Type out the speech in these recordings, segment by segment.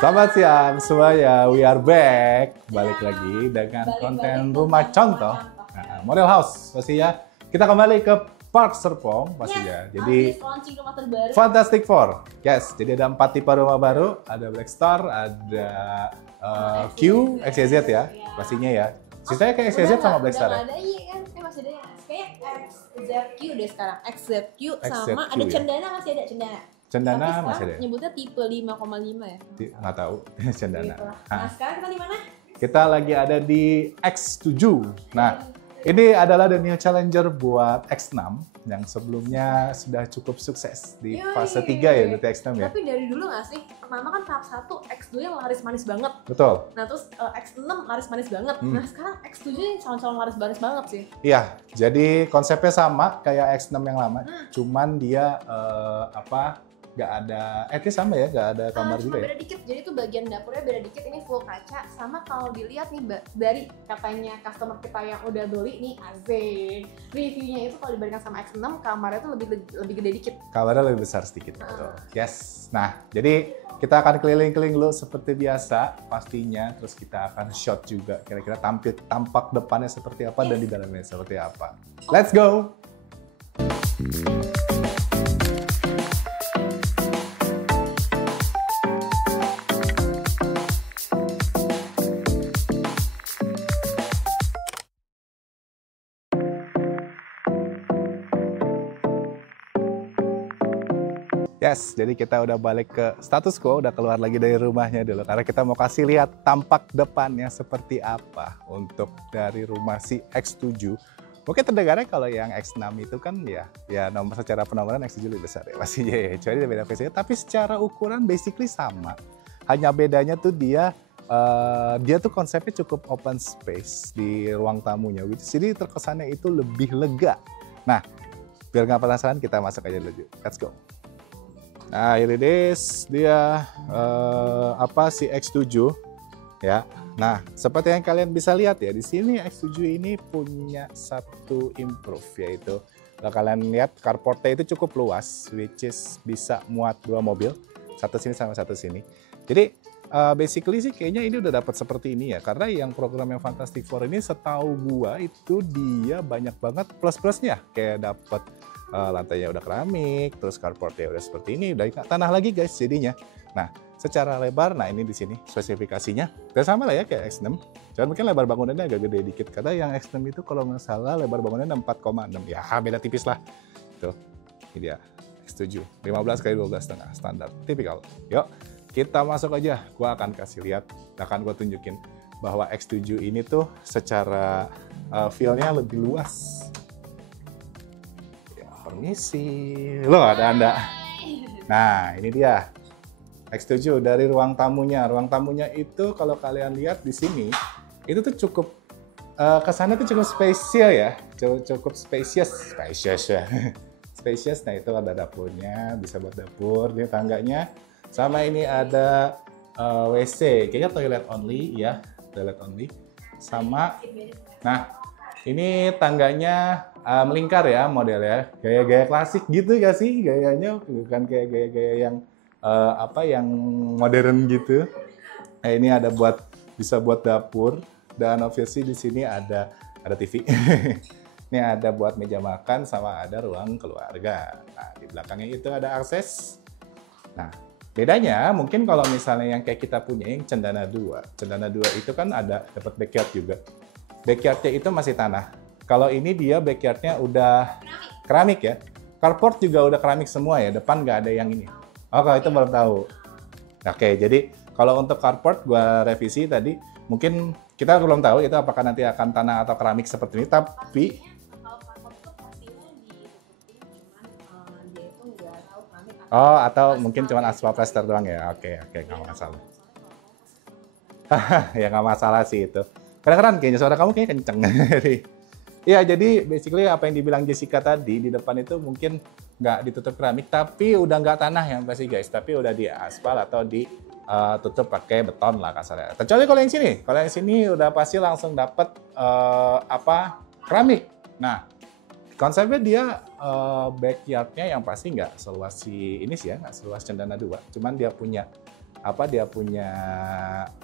Selamat siang semuanya, we are back. Balik lagi dengan konten rumah contoh. Nah, Model House pastinya. Kita kembali ke Park Serpong pastinya. Jadi launching rumah terbaru. Fantastic Four. Yes, jadi ada 4 tipe rumah baru. Ada Black Star, ada Q, XYZ ya. Pastinya ya. Sisanya kayak XYZ sama Black Star ya. Ada iya kan? Masih ada ya. Kayak XZQ deh sekarang. XZQ sama XZQ ada ya? Cendana masih ada Cendana. Cendana Tapi masih ada sekarang ya? nyebutnya tipe 5,5 ya. Nggak tahu, Cendana. Gitu lah. Nah, Nah, sekarang kita di mana? kita lagi ada di X7. Nah, ini adalah the new challenger buat X6 yang sebelumnya sudah cukup sukses di Yoi. fase 3 ya, berarti X6 ya. Tapi dari dulu nggak sih? Pertama kan tahap 1 X2 yang laris manis banget. Betul. Nah terus X6 laris manis banget. Nah sekarang X7 yang calon-calon laris manis banget sih. Iya, jadi konsepnya sama kayak X6 yang lama, cuman dia nggak ada, itu sama ya, nggak ada kamar Cuma juga ya. beda dikit, jadi tuh bagian dapurnya beda dikit, ini full kaca. Sama kalau dilihat nih dari katanya customer kita yang udah beli nih, asik reviewnya itu kalau dibandingkan sama X6, kamarnya tuh lebih gede dikit. Kamarnya lebih besar sedikit, betul. Yes, nah jadi kita akan keliling-keliling dulu seperti biasa pastinya, terus kita akan shot juga kira-kira tampak depannya seperti apa dan di dalamnya seperti apa. Let's go! Yes, jadi kita udah balik ke status quo, udah keluar lagi dari rumahnya dulu. Karena kita mau kasih lihat tampak depannya seperti apa untuk dari rumah si X7. Mungkin terdengarnya kalau yang X6 itu kan ya nomor secara penomoran X7 lebih besar ya. Pastinya ya, kecuali beda versi. Tapi secara ukuran basically sama. Hanya bedanya tuh dia tuh konsepnya cukup open space di ruang tamunya. Jadi terkesannya itu lebih lega. Nah, biar nggak penasaran kita masuk aja dulu. Let's go. Nah, ini dia si X7 ya. Nah, seperti yang kalian bisa lihat ya, di sini X7 ini punya satu improve, yaitu kalau kalian lihat carportnya itu cukup luas, which is bisa muat 2 mobil, satu sini sama satu sini. Jadi basically sih kayaknya ini udah dapat seperti ini ya, karena yang program yang Fantastic Four ini setahu gua itu dia banyak banget plus-plusnya, kayak dapat lantainya udah keramik, terus carportnya udah seperti ini, udah tanah lagi guys jadinya. Nah, secara lebar, nah ini di sini spesifikasinya, dan sama lah ya kayak X6, cuman mungkin lebar bangunannya agak gede dikit, karena yang X6 itu kalau nggak salah lebar bangunannya 4,6, ya beda tipis lah. Tuh, ini dia X7, 15 kali 12,5 standar, tipikal. Yuk, kita masuk aja, gua akan kasih lihat, akan gua tunjukin bahwa X7 ini tuh secara feel-nya lebih luas. Permisi, loh ada Anda. Nah, ini dia X7 dari ruang tamunya. Ruang tamunya itu kalau kalian lihat di sini, itu tuh cukup kesannya tuh cukup spesial ya, cukup spacious ya. Spacious. Nah, itu ada dapurnya, bisa buat dapur, ini tangganya. Sama ini ada WC, kayaknya toilet only ya, toilet only. Sama, nah ini tangganya melingkar ya modelnya, gaya-gaya klasik gitu gak sih gayanya, bukan kayak gaya-gaya yang yang modern gitu. Nah, ini ada bisa buat dapur, dan obviously di sini ada TV. Ini ada buat meja makan sama ada ruang keluarga. Nah, di belakangnya itu ada akses. Nah, bedanya mungkin kalau misalnya yang kayak kita punya yang Cendana 2. Cendana 2 itu kan ada dapat backyard juga. Backyardnya itu masih tanah. Kalau ini dia backyardnya udah keramik ya. Carport juga udah keramik semua ya. Depan nggak ada yang ini. Oh, kalau itu baru tahu. Oke, jadi kalau untuk carport gua revisi tadi, mungkin kita belum tahu itu apakah nanti akan tanah atau keramik seperti ini. Tapi Kalau carport itu pastinya ditutupin, cuman dia itu nggak tahu keramik atau mungkin cuma aspal plaster doang ya. Oke, nggak masalah. Ya nggak masalah sih itu. Keren kayaknya suara kamu kayaknya kenceng. Iya, jadi basically apa yang dibilang Jessica tadi, di depan itu mungkin nggak ditutup keramik, tapi udah nggak tanah yang pasti guys, tapi udah di aspal atau ditutup pakai beton lah kasarnya. Kecuali kalau yang sini udah pasti langsung dapat keramik. Nah, konsepnya dia backyardnya yang pasti nggak seluas nggak seluas Cendana 2, cuman dia punya dia punya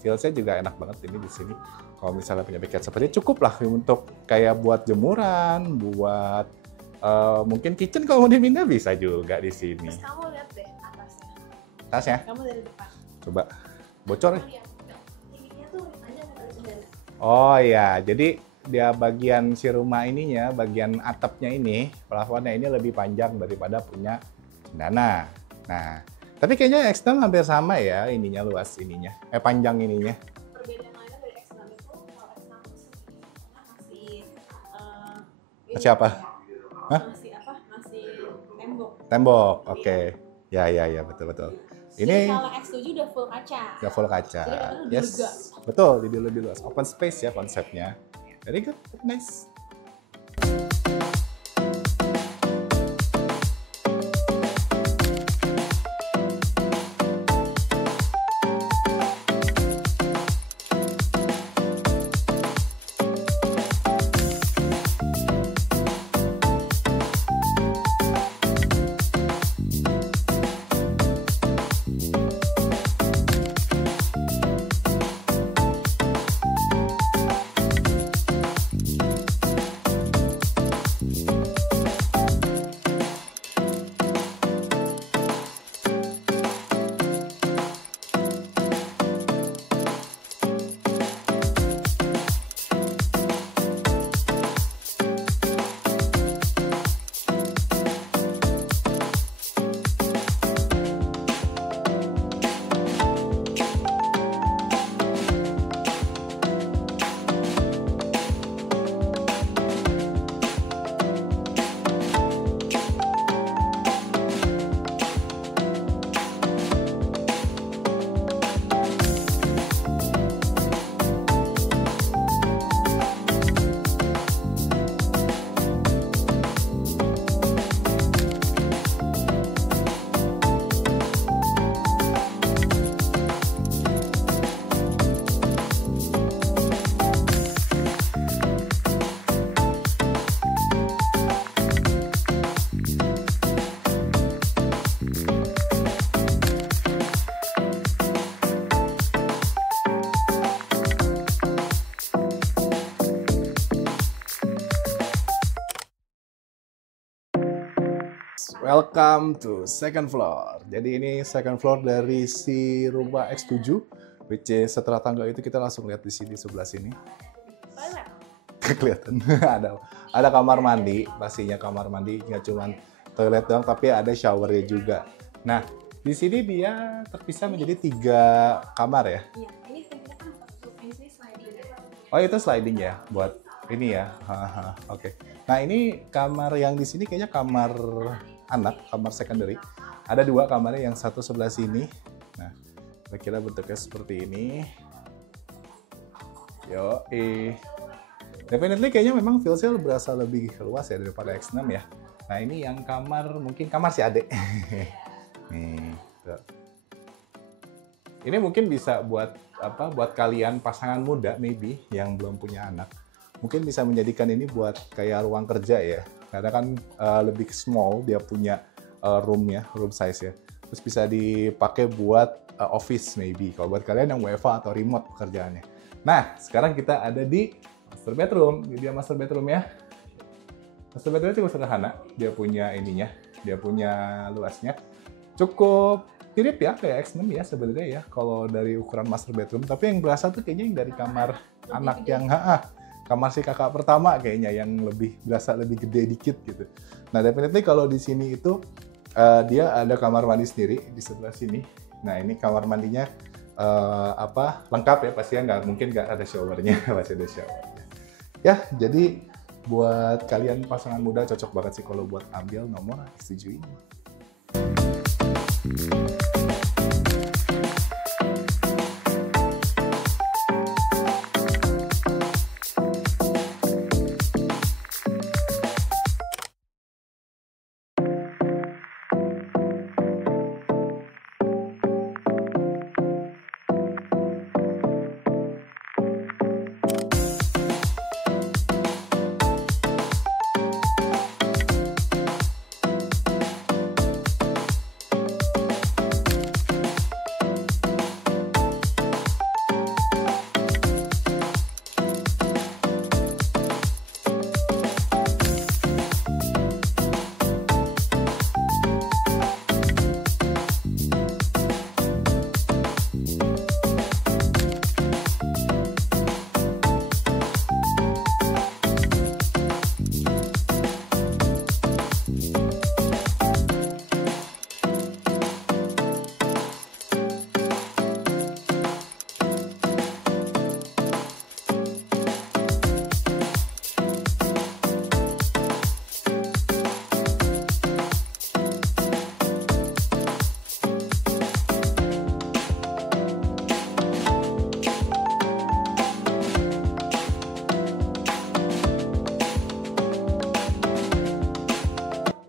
feels-nya juga enak banget ini di sini. Kalau misalnya punya backyard seperti ini cukup lah untuk kayak buat jemuran, buat mungkin kitchen kalau mau dipindah bisa juga di sini. Terus kamu lihat deh atasnya. Atasnya? Kamu dari depan. Coba bocor ya? Lihat. Ininya tuh panjang dari jendela. Oh iya, jadi dia bagian si rumah ininya, bagian atapnya ini, plafonnya ini lebih panjang daripada punya cendana. Nah, tapi kayaknya X6 hampir sama ya ininya, luas ininya, panjang ininya. Perbedaan lainnya dari X6 itu, kalau X6 itu masih ini Masih apa? ya, masih apa? Masih tembok. Tembok, oke. Ya, betul. Jadi Ini kalau X7 udah full kaca. ya full kaca. Jadi katanya lebih Yes, lega. betul, lebih luas. Open space ya konsepnya. Very good, nice. Welcome to second floor. Jadi ini second floor dari si rumah X7, which is setelah tangga itu kita langsung lihat di sini sebelah sini. Toilet. Kelihatan ada kamar mandi, pastinya kamar mandi nggak cuma toilet doang, tapi ada showernya juga. Nah, di sini dia terpisah menjadi 3 kamar ya. Iya, ini kita kan ini sliding. Oh itu sliding ya, buat ini ya. Oke. Nah ini kamar yang di sini kayaknya kamar anak, kamar secondary. Ada 2 kamarnya, yang satu sebelah sini. Nah, kira-kira bentuknya seperti ini. Definitely kayaknya memang feel-nya berasa lebih luas ya daripada X6 ya. Nah ini yang kamar, mungkin kamar si adek. Nih, tuh. Ini mungkin bisa buat buat kalian pasangan muda maybe yang belum punya anak. Mungkin bisa menjadikan ini buat kayak ruang kerja ya. Karena kan lebih small, dia punya room-nya, room size ya. Terus bisa dipakai buat office maybe, kalau buat kalian yang WFA atau remote pekerjaannya. Nah, sekarang kita ada di master bedroom. Jadi dia master bedroom ya. Master bedroom cukup sederhana. Dia punya ininya, dia punya luasnya. Cukup mirip ya kayak X6 ya sebenarnya ya, kalau dari ukuran master bedroom. Tapi yang berasa tuh kayaknya yang dari kamar anak yang kamar si kakak pertama kayaknya yang lebih berasa lebih gede dikit gitu. Nah, definitely kalau di sini itu dia ada kamar mandi sendiri di sebelah sini. Nah, ini kamar mandinya lengkap ya, pasti ya, nggak mungkin nggak ada showernya, pasti ada showernya. Ya, jadi buat kalian pasangan muda cocok banget sih kalau buat ambil nomor X7 ini.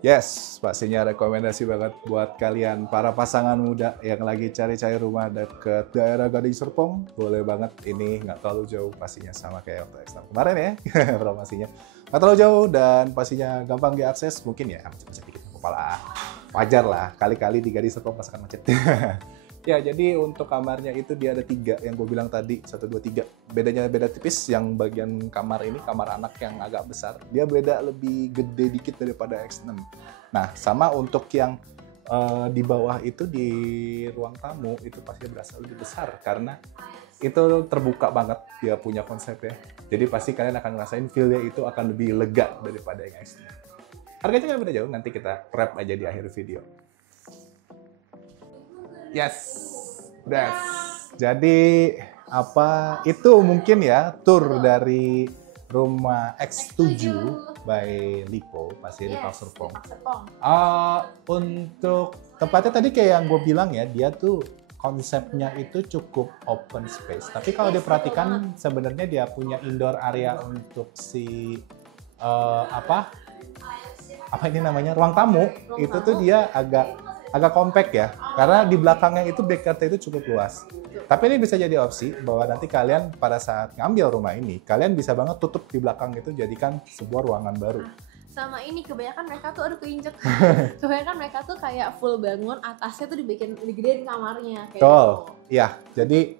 Yes, pastinya rekomendasi banget buat kalian para pasangan muda yang lagi cari-cari rumah deket daerah Gading Serpong. Boleh banget, ini nggak terlalu jauh pastinya sama kayak waktu X6 kemarin ya, informasinya. Nggak terlalu jauh dan pastinya gampang diakses, mungkin ya macet-macet dikit kepala. Wajar lah, kali-kali di Gading Serpong rasakan macet. Ya, jadi untuk kamarnya itu dia ada 3 yang gue bilang tadi, 1, 2, 3. Bedanya beda tipis, yang bagian kamar ini, kamar anak yang agak besar, dia beda lebih gede dikit daripada X6. Nah, sama untuk yang di bawah itu di ruang tamu, itu pasti berasa lebih besar, karena itu terbuka banget, dia punya konsepnya. Jadi pasti kalian akan ngerasain feel-nya itu akan lebih lega daripada yang X6. Harganya nggak beda jauh, nanti kita wrap aja di akhir video. Yes, jadi apa itu mungkin ya tour dari rumah X7 by Lipo pasti di Park Serpong. Untuk tempatnya tadi kayak yang gue bilang ya, dia tuh konsepnya itu cukup open space. Tapi kalau diperhatikan sebenarnya dia punya indoor area untuk si apa ini namanya ruang tamu. Itu tuh dia agak compact ya, karena di belakangnya itu backyardnya itu cukup luas. Tapi ini bisa jadi opsi bahwa nanti kalian pada saat ngambil rumah ini, kalian bisa banget tutup di belakang itu jadikan sebuah ruangan baru. Sama ini kebanyakan mereka tuh keinjek. Kebanyakan mereka tuh kayak full bangun, atasnya tuh digedein kamarnya kayak Betul. gitu. Ya, jadi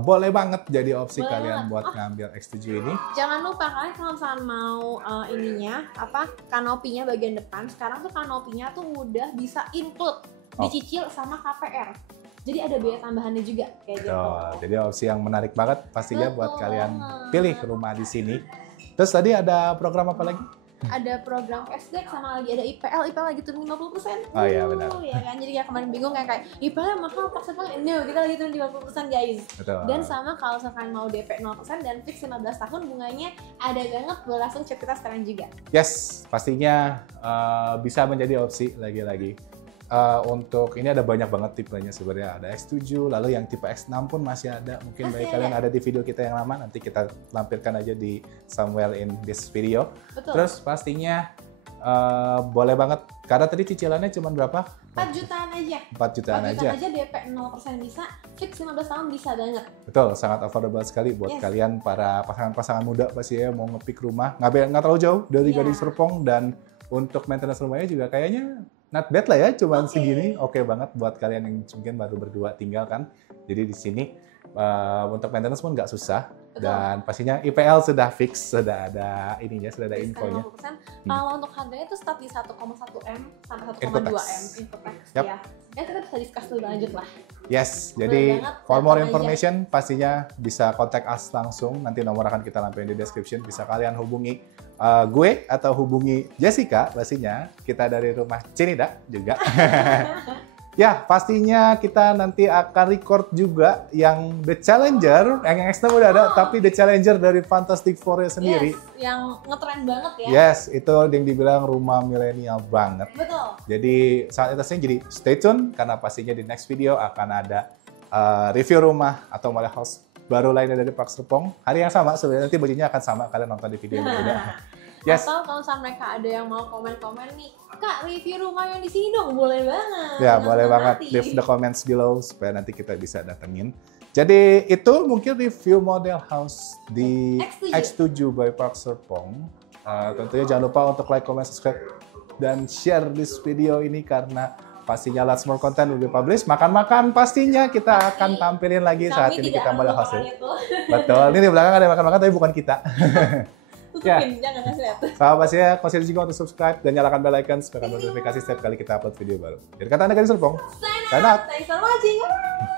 boleh banget jadi opsi Boleh kalian banget. buat ngambil X7 ini. Jangan lupa kalian kalau misalnya mau kanopinya bagian depan, sekarang tuh kanopinya tuh udah bisa include dicicil sama KPR. Jadi ada biaya tambahannya juga kayak gitu. Betul. Jadi opsi yang menarik banget pastinya buat kalian pilih rumah di sini. Terus tadi ada program apa lagi? Ada program cashback sama lagi ada IPL lagi turun 50%. Oh iya benar. Ya kan, jadi ya kemarin bingung kayak IPL mahal Pak Serpong. No, kita lagi turun 50% guys. Betul. Dan sama kalau misalkan mau DP 0% dan fix 15 tahun bunganya ada banget, boleh langsung cek kita sekarang juga. Yes, pastinya bisa menjadi opsi lagi-lagi. Untuk ini ada banyak banget tipenya sebenarnya, ada X7, lalu yang tipe X6 pun masih ada. Mungkin bagi kalian ada di video kita yang lama, nanti kita lampirkan aja di somewhere in this video. Betul. Terus pastinya boleh banget, karena tadi cicilannya cuma berapa? 4 jutaan aja. 4 jutaan aja. DP 0% bisa, fix 15 tahun bisa banget. Betul, sangat affordable sekali buat kalian para pasangan-pasangan muda pasti ya mau ngepick rumah. Nggak terlalu jauh dari Gading Serpong, dan untuk maintenance rumahnya juga kayaknya not bad lah ya, cuman segini oke banget buat kalian yang mungkin baru berdua tinggal kan. Jadi di sini untuk maintenance pun nggak susah. Betul. Dan pastinya IPL sudah fix, sudah ada ininya, sudah ada infonya. Kalau untuk harganya itu start di 1,1 M sampai 1,2 M input tax ya. Ya kita bisa discuss lebih lanjut lah. Yes, jadi for more information pastinya bisa kontak us langsung. Nanti nomor akan kita lampirin di description. Bisa kalian hubungi gue atau hubungi Jessica pastinya. Kita dari rumah Cinida juga. Ya, pastinya kita nanti akan record juga yang The Challenger, yang X6 udah ada, tapi The Challenger dari Fantastic Four sendiri. Yes, yang ngetren banget ya. Yes, itu yang dibilang rumah milenial banget. Betul. Jadi saat itu jadi stay tune, karena pastinya di next video akan ada review rumah atau model house baru lainnya dari Park Serpong. Hari yang sama, sebenarnya nanti bajunya akan sama, kalian nonton di video yang berbeda. Yes. Atau kalau misalnya mereka ada yang mau komen-komen nih, Kak review rumah yang di sini dong, boleh banget. Ya boleh banget, leave the comments below supaya nanti kita bisa datengin. Jadi itu mungkin review model house di X7 by Park Serpong. Tentunya jangan lupa untuk like, comment, subscribe, dan share this video ini karena pastinya lots more content will be published. Makan-makan pastinya kita akan tampilin lagi saat ini kita model house. Betul, ini di belakang ada makan-makan tapi bukan kita. Tutupin, jangan ngasih lihat. Sama pastinya consider juga untuk subscribe dan nyalakan bell icon supaya notifikasi setiap kali kita upload video baru. Jadi kata Anda Gading Serpong. Sign out. Thanks for watching.